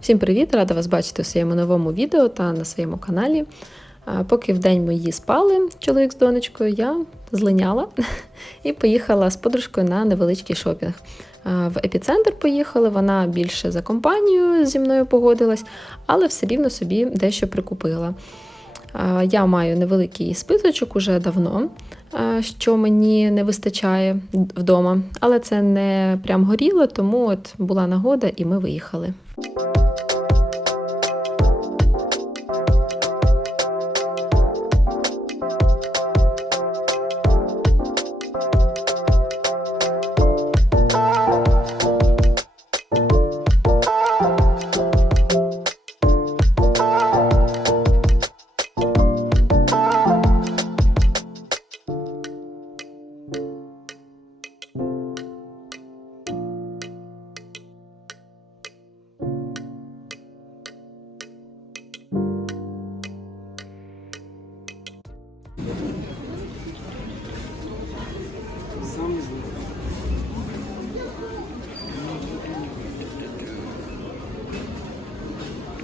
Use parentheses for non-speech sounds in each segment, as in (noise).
Всім привіт! Рада вас бачити у своєму новому відео та на своєму каналі. Поки вдень мої спали, чоловік з донечкою, я злиняла (laughs) і поїхала з подружкою на невеличкий шопінг. В епіцентр поїхали, вона більше за компанію зі мною погодилась, але все рівно собі дещо прикупила. Я маю невеликий списочок уже давно, що мені не вистачає вдома, але це не прям горіло, тому от була нагода і ми виїхали.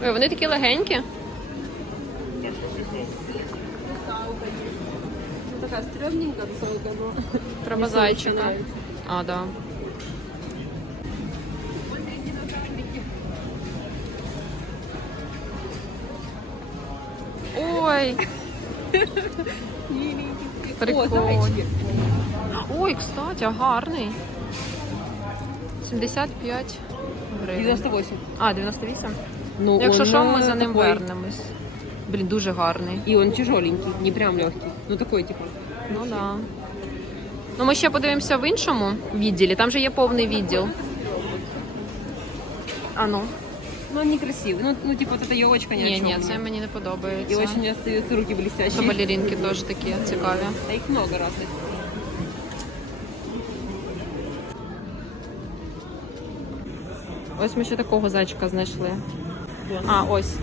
Ой, вони такі легенькі. Такая стрёмненькая целка, но Треба зайчика. А, да. Ой, Прикольно. ой, кстати, а гарний. 75 гривень. 98. А, 98? Ну, Якщо он, що, ми э, за ним такой- вернемось. Блін, дуже гарний. И он тяжеленький, не прям легкий. Ну такой типа. Ну да. Ну, ми ще подивимося в іншому відділі. Там же є повний відділ. А ну. Ну он некрасивый. Ну, ну типа вот эта елочка ни о Ні, чём. ні, це мені не И подобається. очень остаются руки Що блестящие. балерінки теж такі цікаві. А их много разных. Ось ми ще такого зайчика знайшли. А, ось.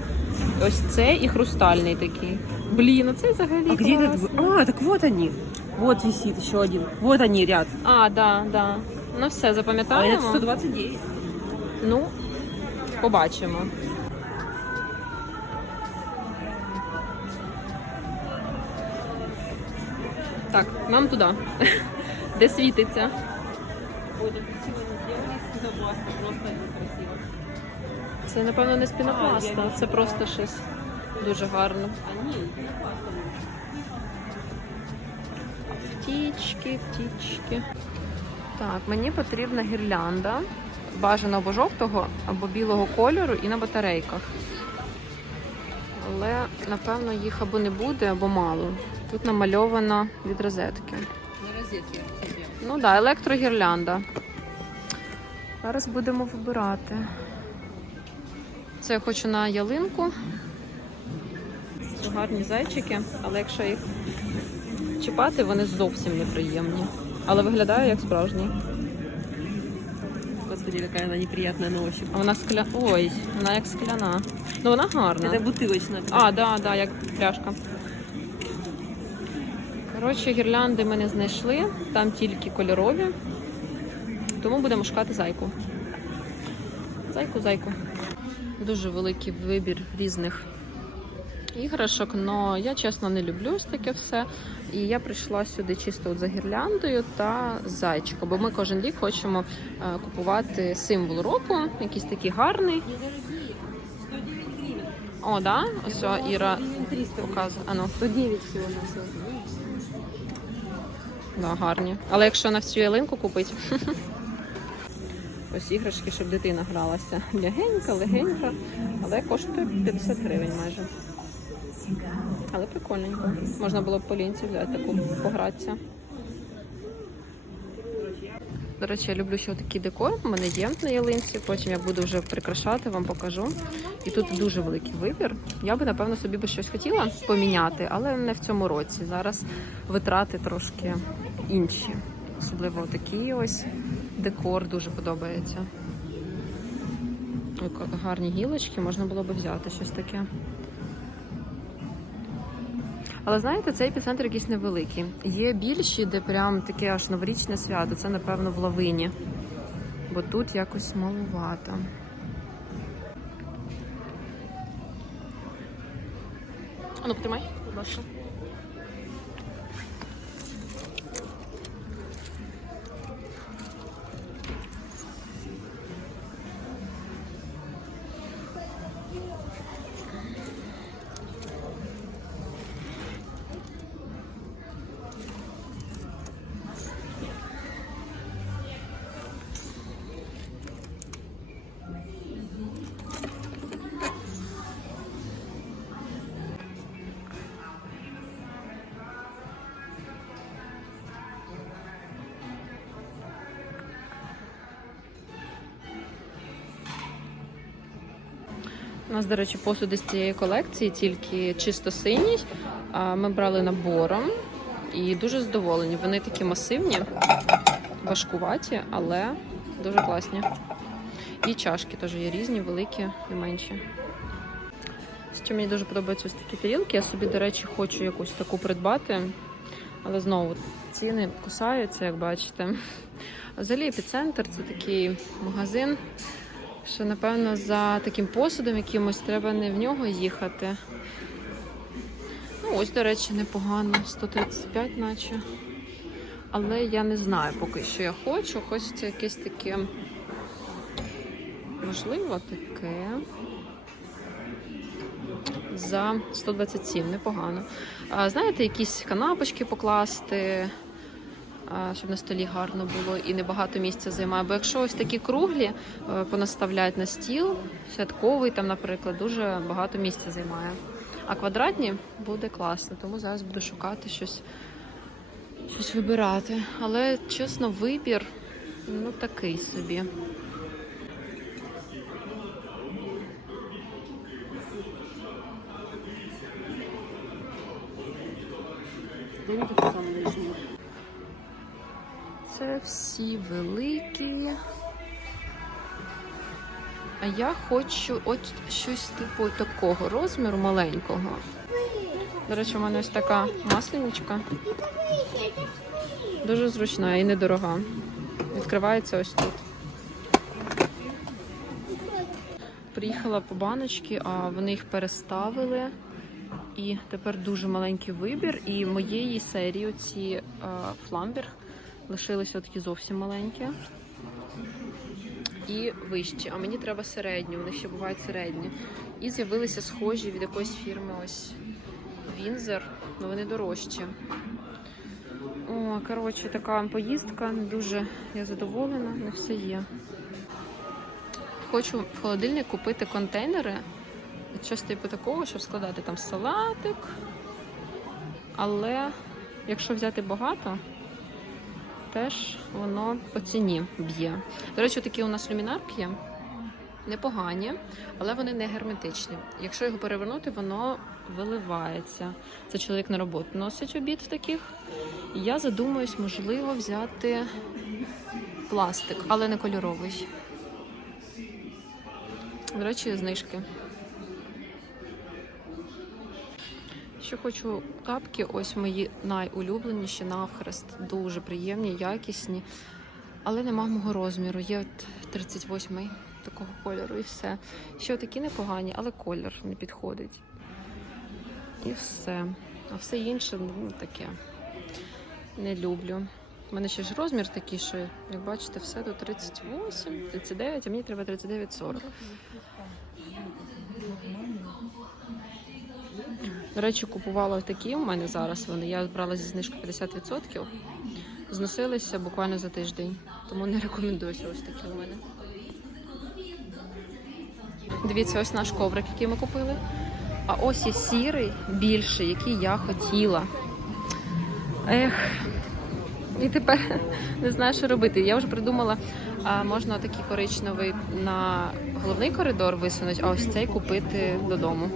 Ось це і хрустальний такий. Блін, а це взагалі. А где класний. этот? А, так вот они. Вот висит еще один. Вот они ряд. А, да, да. Ну все, А это запам'ятаємо. 129. Ну, побачимо. Так, нам туди. (laughs) Де світиться. Ой, так красиво сделали. Просто. Це, напевно, не з пінопласта, це просто щось дуже гарно. Птічки, птічки. Так, мені потрібна гірлянда. Бажано або жовтого, або білого кольору і на батарейках. Але, напевно, їх або не буде, або мало. Тут намальовано від розетки. На розетке. Ну так, да, електрогірлянда. Зараз будемо вибирати. Це я хочу на ялинку. Це гарні зайчики, але якщо їх чіпати, вони зовсім неприємні. Але виглядає як справжні. Господи, какая она неприятная на ощупь. А вона скля... Ой, вона як скляна. Ну вона гарна. Это бутылочная. А, да, да, як пляшка. Коротше, гірлянди ми не знайшли, там тільки кольорові. Тому будемо шукати зайку. Зайку, зайку. Дуже великий вибір різних іграшок, але я чесно не люблю ось таке все. І я прийшла сюди чисто от за гірляндою та зайчиком, бо ми кожен рік хочемо е, купувати символ року, якийсь такий гарний. 109 гривен. О, да? Ось Іра показує. А ну. 109 всего на. Да, гарні. Але якщо на всю ялинку купити. (laughs) Ось іграшки, щоб дитина гралася. Легенька, легенька, але коштує 50 гривень майже. Але прикольненько. Можна було б по лінці взяти таку погратися. До речі, я люблю ще такий декор. У мене є на ялинці. Потім я буду вже прикрашати, вам покажу. І тут дуже великий вибір. Я би, напевно, собі би щось хотіла поміняти, але не в цьому році. Зараз витрати трошки інші. Особливо такий ось декор дуже подобається. Гарні гілочки, можна було б взяти щось таке. Але знаєте, цей епіцентр якийсь невеликий. Є більші, де прям таке аж новорічне свято. Це, напевно, в лавині. Бо тут якось малувато. А ну, потримай, будь ласка. У нас, до речі, посуди з цієї колекції, тільки чисто синій. Ми брали набором і дуже задоволені. Вони такі масивні, важкуваті, але дуже класні. І чашки теж є різні, великі і менші. Ще мені дуже подобаються ось такі тарілки. Я собі, до речі, хочу якусь таку придбати. Але знову ціни кусаються, як бачите. Взагалі епіцентр це такий магазин, що, напевно, за таким посудом якимось треба не в нього їхати. Ну, ось, до речі, непогано, 135 наче. Але я не знаю поки що я хочу. Хочеться якесь таке, можливо, таке. За 127, непогано. А, знаєте, якісь канапочки покласти, щоб на столі гарно було і небагато місця займає. Бо якщо ось такі круглі е, понаставляють на стіл, святковий там, наприклад, дуже багато місця займає. А квадратні буде класно, тому зараз буду шукати щось, щось вибирати. Але чесно, вибір ну такий собі. Всі великі. А я хочу от щось типу такого розміру маленького. До речі, у мене ось така масляничка. Дуже зручна і недорога. Відкривається ось тут. Приїхала по баночки, а вони їх переставили. І тепер дуже маленький вибір. І моєї серії ці фламберг лишилися такі зовсім маленькі. І вищі. А мені треба середні, у них ще бувають середні. І з'явилися схожі від якоїсь фірми ось Вінзер, але вони дорожчі. О, коротше, така поїздка. Дуже я задоволена, не все є. Хочу в холодильник купити контейнери. Щось типу такого, щоб складати там салатик. Але якщо взяти багато, теж воно по ціні б'є. До речі, такі у нас люмінарки є. Непогані, але вони не герметичні. Якщо його перевернути, воно виливається. Це чоловік на роботу носить обід в таких. Я задумуюсь, можливо, взяти пластик, але не кольоровий. До речі, знижки. Ще хочу капки, ось мої найулюбленіші навхрест. Дуже приємні, якісні. Але нема мого розміру. Є от 38-й такого кольору і все. Ще такі непогані, але колір не підходить. І все. А все інше, ну таке. Не люблю. У мене ще ж розмір такий, що, як бачите, все до 38, 39, а мені треба 39-40. До речі, купувала такі у мене зараз. Вони я брала зі знижкою 50%. Зносилися буквально за тиждень, тому не рекомендуюся ось такі у мене. Дивіться, ось наш коврик, який ми купили. А ось є сірий, більший, який я хотіла. Ех, і тепер (laughs) не знаю, що робити. Я вже придумала, а можна такий коричневий на головний коридор висунути, а ось цей купити додому.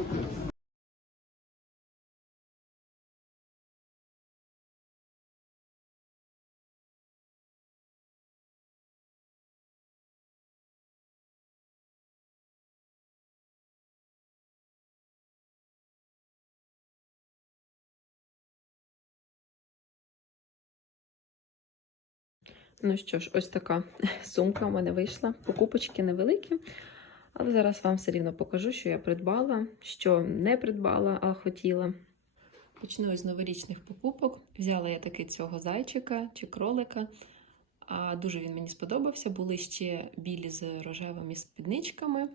Ну що ж, ось така (laughs) сумка у мене вийшла. Покупочки невеликі, Але зараз вам все рівно покажу, що я придбала, що не придбала, а хотіла. Почну із новорічних покупок. Взяла я таки цього зайчика чи кролика. А дуже він мені сподобався. Були ще білі з рожевими спідничками.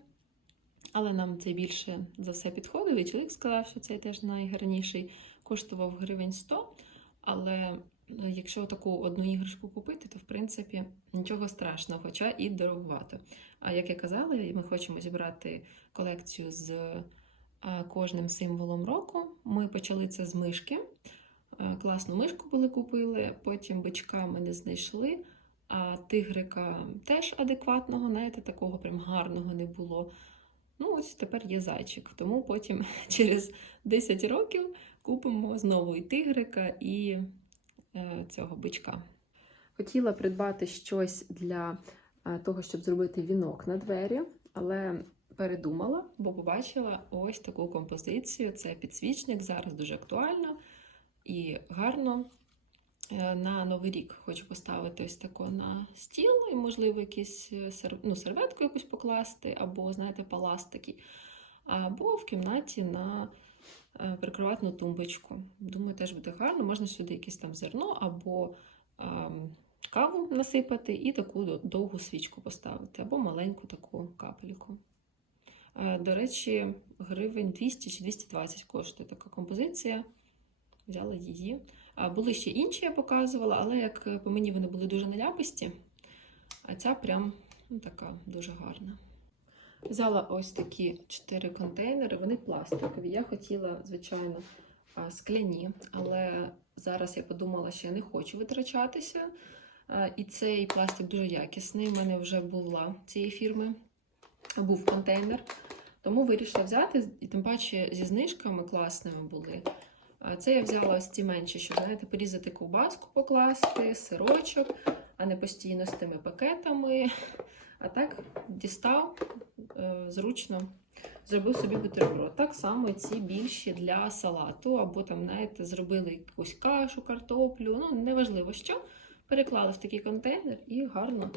Але нам це більше за все підходив. І чоловік сказав, що цей теж найгарніший коштував гривень 100. Але якщо таку одну іграшку купити, то в принципі нічого страшного, хоча і дороговато. А як я казала, ми хочемо зібрати колекцію з кожним символом року. Ми почали це з мишки. Е, Класну мишку були купили, потім бичка ми не знайшли. А тигрика теж адекватного, знаєте, такого прям гарного не було. Ну, ось тепер є зайчик. Тому потім (laughs) через 10 років купимо знову і тигрика, і е, цього бичка. Хотіла придбати щось для е, того, щоб зробити вінок на двері, але передумала, бо побачила ось таку композицію. Це підсвічник, зараз дуже актуально і гарно. Е, На Новий рік хочу поставити ось тако на стіл, і, можливо, якісь е, ну, серветку якусь покласти, або, знаєте, палас такий, або в кімнаті на е, прикроватну тумбочку. Думаю, теж буде гарно. Можна сюди якесь там зерно або ем, каву насипати і таку довгу свічку поставити, або маленьку таку капельку. Е, До речі, гривень 200 чи 220 коштує така композиція. Взяла її. Були ще інші, я показувала, але як е, по мені вони були дуже наляписті, а ця прям ну, така дуже гарна. Взяла ось такі чотири контейнери, вони пластикові. Я хотіла, звичайно, скляні, але зараз я подумала, що я не хочу витрачатися. І цей пластик дуже якісний. У мене вже була цієї фірми, був контейнер. Тому вирішила взяти, і тим паче зі знижками класними були. Це я взяла ось ці менші, щоб знаєте, порізати ковбаску, покласти, сирочок, а не постійно з тими пакетами. А так дістав зручно, зробив собі бутерброд. Так само ці більші для салату, або там, знаєте, зробили якусь кашу, картоплю, ну неважливо що. Переклали в такий контейнер і гарно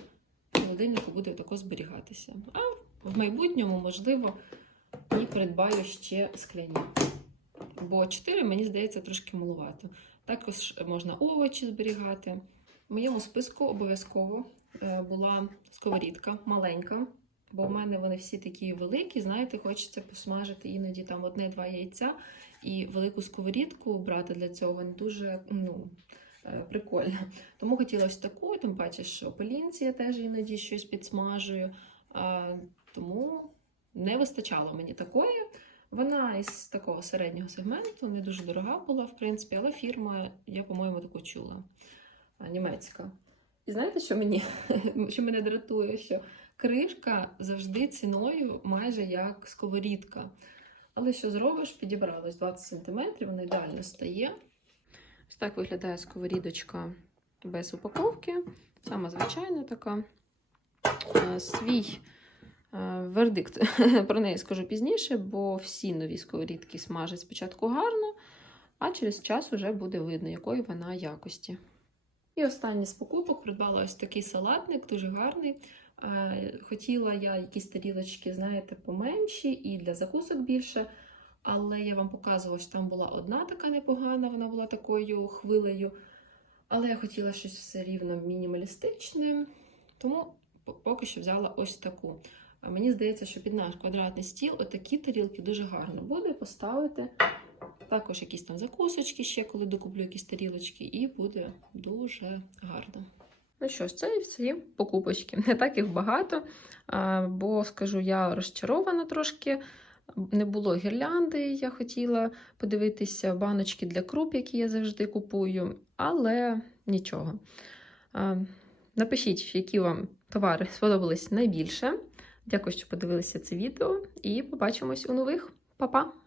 холодильнику буде тако зберігатися. А в майбутньому, можливо, і придбаю ще скляні. Бо 4, мені здається, трошки маловато. Також можна овочі зберігати. В моєму списку обов'язково е, була сковорідка маленька, бо в мене вони всі такі великі. Знаєте, хочеться посмажити іноді там одне-два яйця і велику сковорідку брати для цього не дуже ну, е, прикольно. Тому хотіла таку, тим паче, що по лінці я теж іноді щось підсмажую. Тому не вистачало мені такої. Вона із такого середнього сегменту, не дуже дорога була, в принципі, але фірма, я, по-моєму, таку чула німецька. І знаєте, що мені (laughs) що мене дратує? Що кришка завжди ціною майже як сковорідка. Але що зробиш, підібралось 20 см, вона ідеально стає. Ось так виглядає сковорідочка без упаковки. Сама звичайна така. Е, Свій Е, Вердикт (laughs) про неї скажу пізніше, бо всі нові сковорідки смажать спочатку гарно, а через час вже буде видно, якої вона якості. І останній з покупок придбала ось такий салатник, дуже гарний. Е, Хотіла я якісь тарілочки, знаєте, поменші і для закусок більше. Але я вам показувала, що там була одна така непогана, вона була такою хвилею. Але я хотіла щось все рівно мінімалістичне, тому поки що взяла ось таку. Мені здається, що під наш квадратний стіл отакі тарілки дуже гарно буде поставити. Також якісь там закусочки ще, коли докуплю якісь тарілочки, і буде дуже гарно. Ну що ж, це і всі покупочки. Не так їх багато, бо скажу, я розчарована трошки. Не було гірлянди, я хотіла подивитися баночки для круп, які я завжди купую, але нічого. Напишіть, які вам товари сподобались найбільше. Дякую, що подивилися це відео, і побачимось у нових. Па-па!